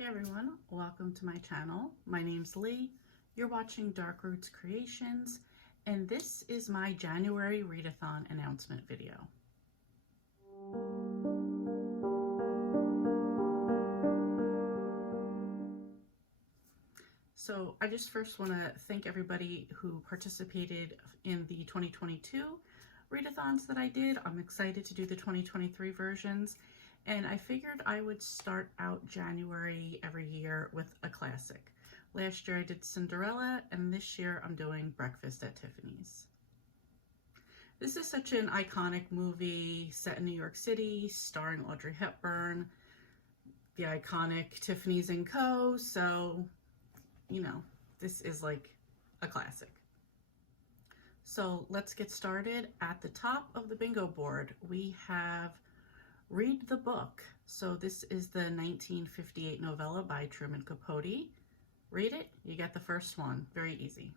Hey everyone, welcome to my channel. My name's Lee. You're watching Dark Roots Creations, and this is my January readathon announcement video. So I just first want to thank everybody who participated in the 2022 readathons that I did. I'm excited to do the 2023 versions. And I figured I would start out January every year with a classic. Last year I did Cinderella, and this year I'm doing Breakfast at Tiffany's. This is such an iconic movie set in New York City, starring Audrey Hepburn, the iconic Tiffanys & Co. So, you know, this is like a classic. So let's get started. At the top of the bingo board, we have Read the Book. So this is the 1958 novella by Truman Capote. Read it, you get the first one. Very easy.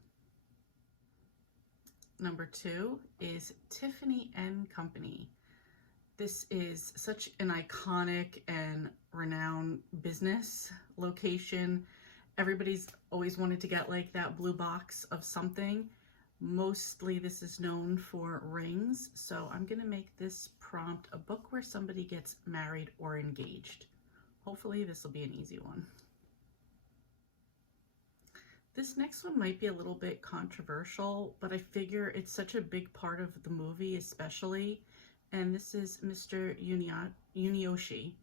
Number 2 is Tiffany & Company. This is such an iconic and renowned business location. Everybody's always wanted to get like that blue box of something. Mostly this is known for rings, so I'm going to make this prompt a book where somebody gets married or engaged. Hopefully this will be an easy one. This next one might be a little bit controversial, but I figure it's such a big part of the movie especially, and this is Mr. Yunioshi,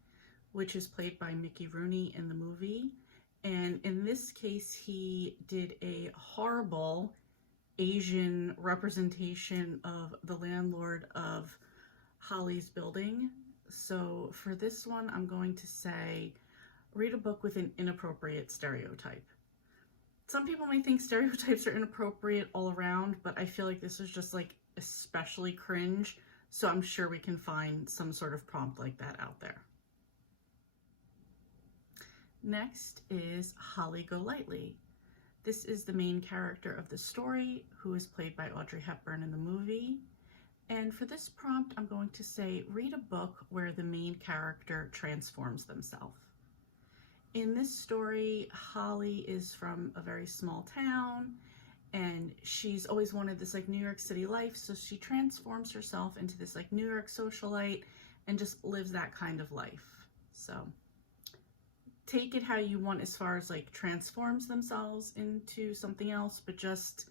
which is played by Mickey Rooney in the movie, and in this case he did a horrible Asian representation of the landlord of Holly's building. So for this one, I'm going to say, read a book with an inappropriate stereotype. Some people may think stereotypes are inappropriate all around, but I feel like this is just like especially cringe. So I'm sure we can find some sort of prompt like that out there. Next is Holly Golightly. This is the main character of the story, who is played by Audrey Hepburn in the movie. And for this prompt, I'm going to say, read a book where the main character transforms themselves. In this story, Holly is from a very small town, and she's always wanted this like New York City life, so she transforms herself into this like New York socialite and just lives that kind of life. So take it how you want as far as like transforms themselves into something else, but just,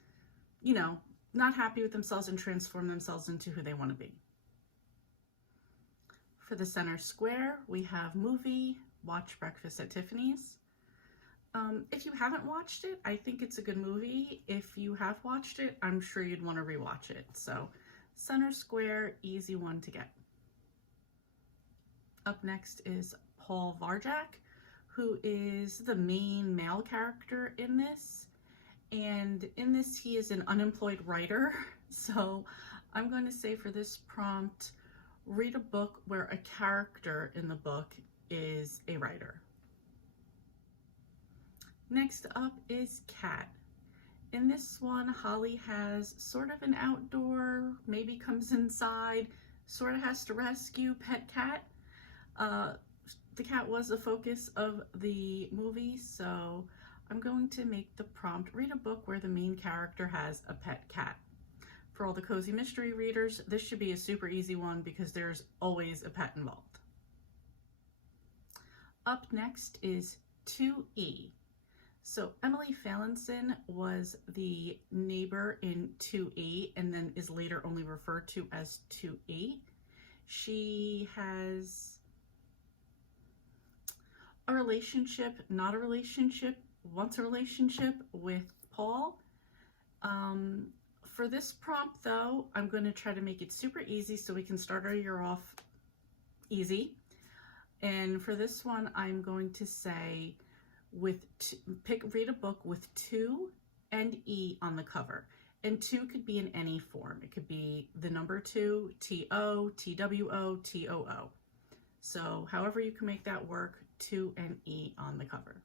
you know, not happy with themselves and transform themselves into who they want to be. For the center square, we have movie, watch Breakfast at Tiffany's. If you haven't watched it, I think it's a good movie. If you have watched it, I'm sure you'd want to rewatch it. So center square, easy one to get. Up next is Paul Varjak, who is the main male character in this. And in this, he is an unemployed writer. So I'm going to say for this prompt, read a book where a character in the book is a writer. Next up is Cat. In this one, Holly has sort of an outdoor, maybe comes inside, sort of has to rescue pet cat. The cat was the focus of the movie, so I'm going to make the prompt, read a book where the main character has a pet cat. For all the cozy mystery readers, this should be a super easy one because there's always a pet involved. Up next is 2E. So Emily Fallinson was the neighbor in 2E and then is later only referred to as 2E. She has a relationship, not a relationship, wants a relationship with Paul. For this prompt though, I'm going to try to make it super easy so we can start our year off easy. And for this one, I'm going to say, read a book with 2 and E on the cover. And 2 could be in any form. It could be the number 2, T-O, T-W-O, T-O-O. So however you can make that work, 2 and E on the cover.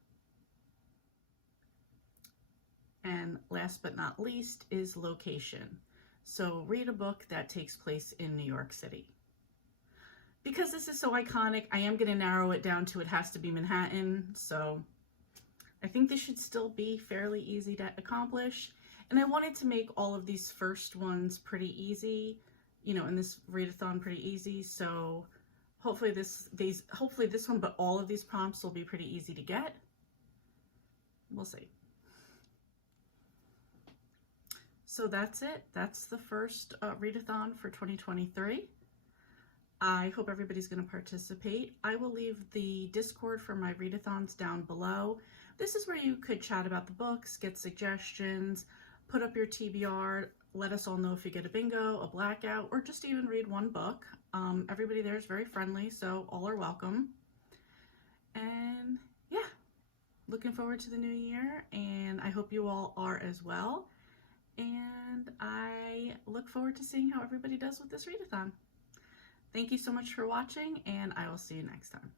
And last but not least is location. So read a book that takes place in New York City. because this is so iconic, I am going to narrow it down to it has to be Manhattan. So I think this should still be fairly easy to accomplish. And I wanted to make all of these first ones pretty easy, you know, in this readathon pretty easy. So hopefully this one, but all of these prompts will be pretty easy to get. We'll see. So that's it. That's the first readathon for 2023. I hope everybody's going to participate. I will leave the Discord for my readathons down below. This is where you could chat about the books, get suggestions, put up your TBR, let us all know if you get a bingo, a blackout, or just even read one book. Everybody there is very friendly, so all are welcome. And yeah, looking forward to the new year, and I hope you all are as well. And I look forward to seeing how everybody does with this readathon. Thank you so much for watching, and I will see you next time.